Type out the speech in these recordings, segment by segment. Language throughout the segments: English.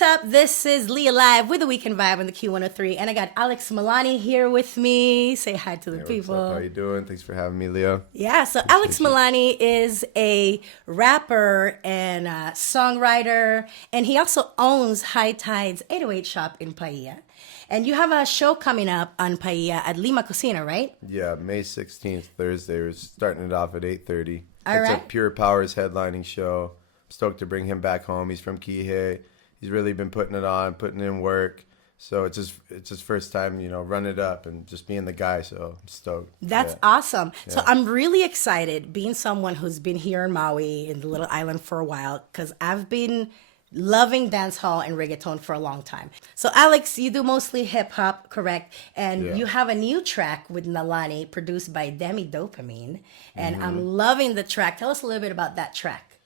what's up? This is Leah Live with the Weekend Vibe on the Q103, and I got Alex Milani here with me. Say hi to the Hey, people. what's up? How you doing? Thanks for having me, Leah. Yeah, so Alex Milani is a rapper and a songwriter, and he also owns High Tides 808 Shop in Paia. And you have a show coming up on Paia at Lima Cocina, right? Yeah, May 16th, Thursday. We're starting it off at 8:30. All It's right. a Pure Powers headlining show. I'm stoked to bring him back home. He's from Kihei. He's really been putting it on, putting in work. So it's his first time, run it up and just being the guy. So I'm stoked. That's Yeah. awesome. So I'm really excited being someone who's been here in Maui, in the little island for a while, because I've been loving dancehall and reggaeton for a long time. So Alex, you do mostly hip hop, correct? And Yeah. you have a new track with Milani produced by Demi Dopamine. And Mm-hmm. I'm loving the track. Tell us a little bit about that track.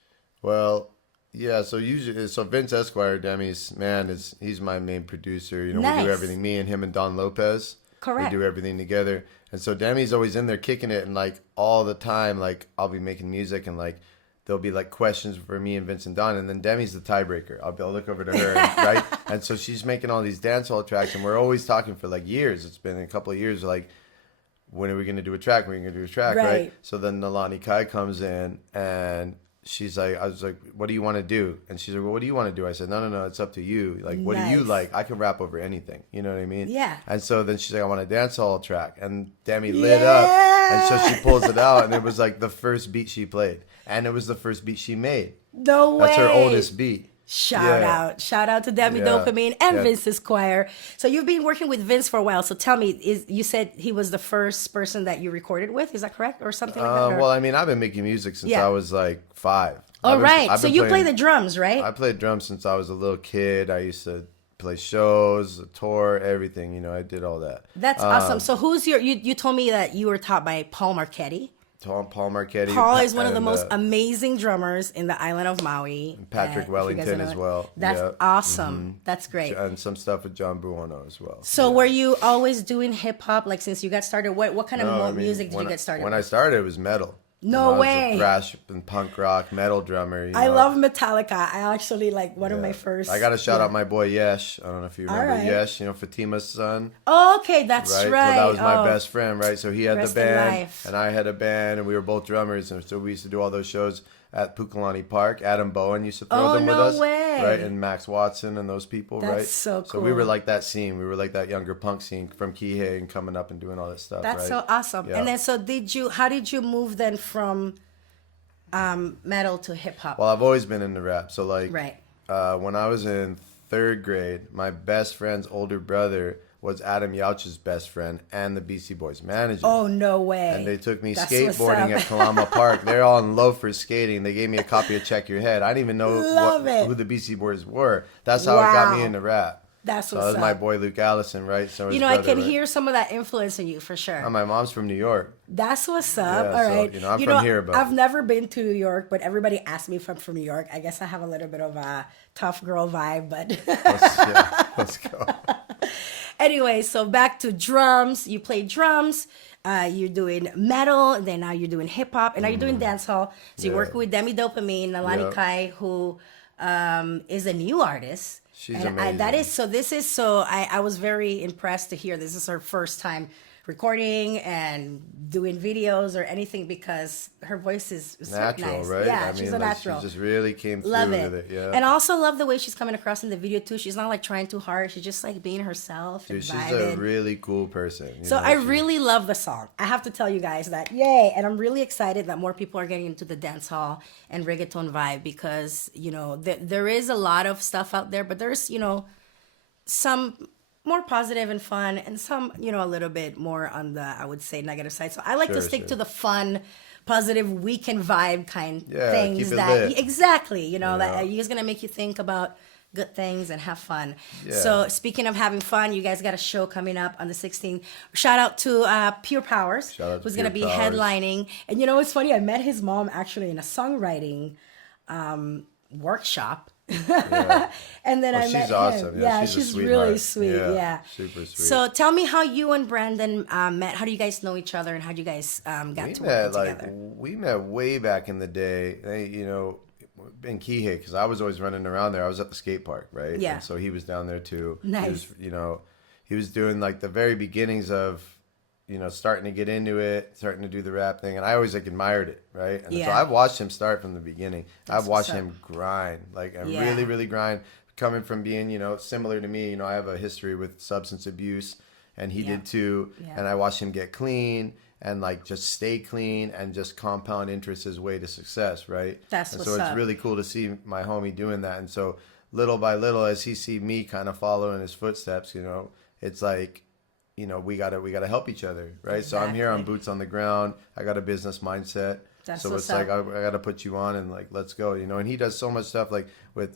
Well, yeah, so Vince Esquire, Demi's man, he's my main producer. We Nice. do everything. Me and him and Don Lopez. Correct. We do everything together. And so Demi's always in there kicking it, and like all the time, like I'll be making music and like there'll be like questions for me and Vince and Don, and then Demi's the tiebreaker. I'll look over to her, right? And so she's making all these dancehall tracks, and we're always talking for like years. It's been a couple of years, like, when are we going to do a track? When are we going to do a track, Right. right? So then Nalani Kai comes in, and she's like, I was like, what do you want to do? And she's like, well, what do you want to do? I said, no, it's up to you. Like, what do you Nice. like? I can rap over anything. You know what I mean? Yeah. And so then she's like, I want a dancehall track. And Demi lit up. And so she pulls it out, and it was like the first beat she played. And it was the first beat she made. No way. That's her oldest beat. Shout out to Demi Yeah. Dopamine and Yeah. Vince Esquire. So you've been working with Vince for a while. So tell me, you said he was the first person that you recorded with? Is that correct, or something like that? or- Well, I mean, I've been making music since Yeah. I was like 5. Oh, right. I've So been you play playing- the drums, right? I played drums since I was a little kid. I used to play shows, tour, everything. I did all that. That's awesome. So who's you told me that you were taught by Paul Marchetti. Paul Marchetti. Paul is one of the and, most amazing drummers in the island of Maui. Patrick if you guys Wellington don't know as it. well. That's Yeah. awesome. That's great. And some stuff with John Buono as well. So were you always doing hip hop? Like since you got started, what kind of No, I mean, music did when you get started When with? I started, it was metal. No I was way. a thrash and punk rock metal drummer. I love Metallica. I actually like one of my first. I got to shout out my boy Yesh. I don't know if you remember right. Yesh. Fatima's son. Oh, okay, that's Right? right. So that was my Oh, best friend, right? So he had Rest the in band, life. and I had a band, and we were both drummers, and so we used to do all those shows at Pukalani Park. Adam Bowen used to throw Oh, them with no us, way. right? And Max Watson and those people, That's right? so So we cool. were like that scene. We were like that younger punk scene from Kihei and coming up and doing all that stuff. That's right? so awesome. Yeah. And then, so how did you move then from metal to hip hop? Well, I've always been into rap. So like, Right. When I was in 3rd grade, my best friend's older brother was Adam Yauch's best friend and the Beastie Boys manager. Oh, no way. And they took me That's what's skateboarding up. at Kalama Park. They're all in loafers skating. They gave me a copy of Check Your Head. I didn't even know Love it. who the Beastie Boys were. That's how it got me Wow. into rap. That's So what's that was my up. boy Luke Allison, right? So his I brother, can right? hear some of that influence in you for sure. Oh, my mom's from New York. That's what's up. Yeah, All so, right. I'm from here, but- I've never been to New York, but everybody asks me if I'm from New York. I guess I have a little bit of a tough girl vibe, but Let's go. anyway, so back to drums. You play drums. You're doing metal, and then now you're doing hip hop, and now you're doing dancehall. So you're Yeah. working with Demi Dopamine, Nalani Yeah. Kai, who is a new artist. She's and amazing. I was very impressed to hear this is her first time recording and doing videos or anything, because her voice is so Natural, nice. right? Yeah, I she's mean, a like, natural. She just really came through Love with it. it. Yeah. And I also love the way she's coming across in the video too. She's not like trying too hard. She's just like being herself and Dude, she's vibing. a really cool person. So I really love the song. I have to tell you guys that, yay! And I'm really excited that more people are getting into the dancehall and reggaeton vibe, because there is a lot of stuff out there, but there's some more positive and fun, and some a little bit more on the, I would say, negative side. So I like to stick to the fun, positive weekend vibe kind things keep it that lit. exactly that is gonna make you think about good things and have fun. Yeah. So speaking of having fun, you guys got a show coming up on the 16th. Shout out to Pure Powers, Shout out to who's going to Pure be Powers. headlining. And you know what's funny? I met his mom actually in a songwriting workshop. And then I met she's him. awesome. Yeah, she's a she's sweetheart. really sweet. Yeah. Super sweet. So tell me how you and Brandon met. How do you guys know each other, and how do you guys got to work together? We met way back in the day. in Kihei, because I was always running around there. I was at the skate park, right? Yeah. And so he was down there too. Nice. He was, he was doing like the very beginnings of, starting to get into it, starting to do the rap thing. And I always like admired it, right? And so Yeah. I've watched him start from the beginning. I've watched what's up. him grind, like, and Yeah. really, really grind. Coming from being, similar to me, I have a history with substance abuse, and he did too. Yeah. And I watched him get clean and like just stay clean and just compound interest his way to success, right? That's and what's so it's up. really cool to see my homie doing that. And so little by little, as he see me kind of follow in his footsteps, it's like, we gotta help each other, right? So I'm here on Exactly. boots on the ground. I got a business mindset. That's so what's it's like up. I gotta put you on and like let's go, And he does so much stuff like with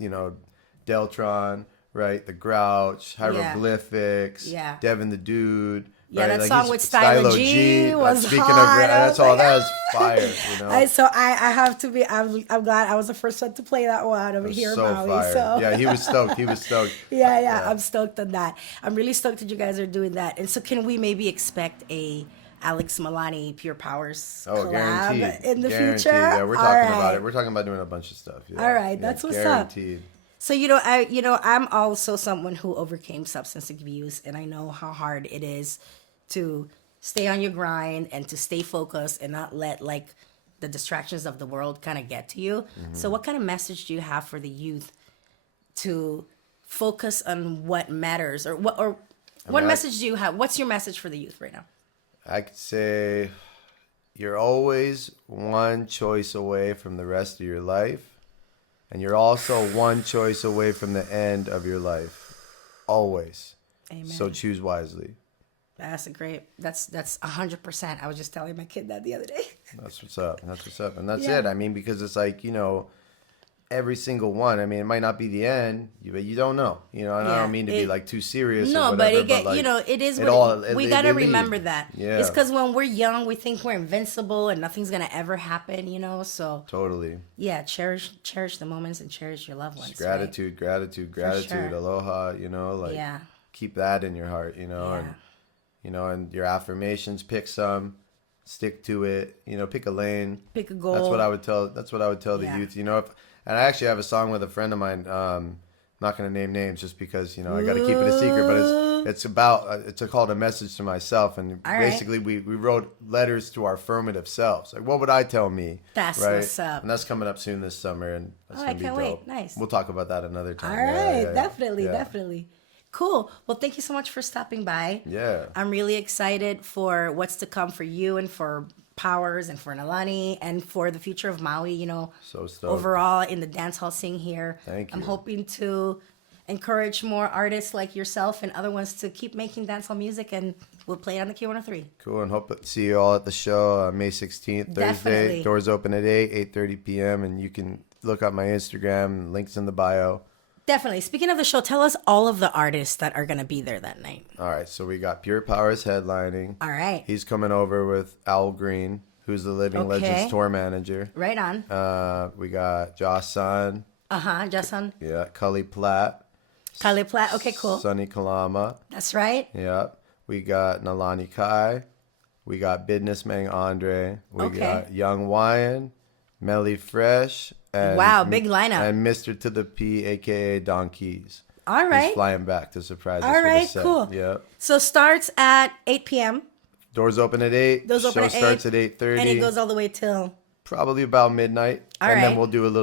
Deltron, right? The Grouch, Hieroglyphics, Yeah. Devin the Dude. Yeah, right? that Like song he's- with Stylo G was Speaking hot. of, I that's was all like, that is fire. I have to be. I'm glad I was the first one to play that one over here in So Maui. fire. So Yeah, he was stoked. He was stoked. yeah, I'm stoked on that. I'm really stoked that you guys are doing that. And so, can we maybe expect a Alex Milani Pure Powers collab Guaranteed. in the Guaranteed. future? Yeah, we're All talking right. about it. We're talking about doing a bunch of stuff. Yeah. All right, that's what's up. Guaranteed. So I'm also someone who overcame substance abuse, and I know how hard it is to stay on your grind and to stay focused and not let like the distractions of the world kind of get to you. So what kind of message do you have for the youth to focus on what matters, or what message do you have? What's your message for the youth right now? I could say you're always one choice away from the rest of your life. And you're also one choice away from the end of your life. Always. Amen. So choose wisely. That's 100%. I was just telling my kid that the other day. That's what's up. That's what's up. And that's Yeah. it. I mean, because it's like, every single one. I mean, it might not be the end, but you don't know. And I don't mean to be like too serious. No, or whatever, but it is. We got to remember that. Yeah. It's because when we're young, we think we're invincible and nothing's gonna ever happen. So Totally. yeah, cherish the moments and cherish your loved ones. Gratitude, gratitude, gratitude, sure. aloha. Yeah. Keep that in your heart. And your affirmations. Pick some. Stick to it. Pick a lane. Pick a goal. That's what I would tell. The Yeah. youth. And I actually have a song with a friend of mine. Not going to name names just because I got to keep it a secret. But it's called A Message to Myself, and All right. basically we wrote letters to our affirmative selves. Like, what would I tell me? That's right? what's up. And that's coming up soon this summer, and that's Oh, gonna I be can't dope. wait. Nice. We'll talk about that another time. All Yeah, right, yeah, definitely, yeah. definitely. Cool. Well, thank you so much for stopping by. Yeah. I'm really excited for what's to come for you and for Powers and for Nalani and for the future of Maui, So stoked. overall in the dance hall scene here. Thank I'm you. hoping to encourage more artists like yourself and other ones to keep making dancehall music, and we'll play it on the Q103. Cool, and hope to see you all at the show May 16th, Thursday. Definitely. Doors open at 8:30 p.m. And you can look up my Instagram, links in the bio. Definitely. Speaking of the show, tell us all of the artists that are going to be there that night. All right, so we got Pure Powers headlining. All right. He's coming over with Al Green, who's the Living Okay. Legends tour manager. Right on. We got Josh San, Jason. yeah, Cully Platt, Kale Platt. Okay, cool. Sonny Kalama, That's right. yeah. We got Nalani Kai. We got Business Mang Andre. We Okay. got Young Wyan, Melly Fresh, and Wow, big lineup. And Mr. to the P, aka Don Keys. All right. He's flying back to surprise us. All with a right, set. cool. Yeah. So starts at 8 p.m. Doors open at 8. Doors open Show at 8. starts at 8:30. And it goes all the way till. Probably about midnight. All and right. then we'll do a little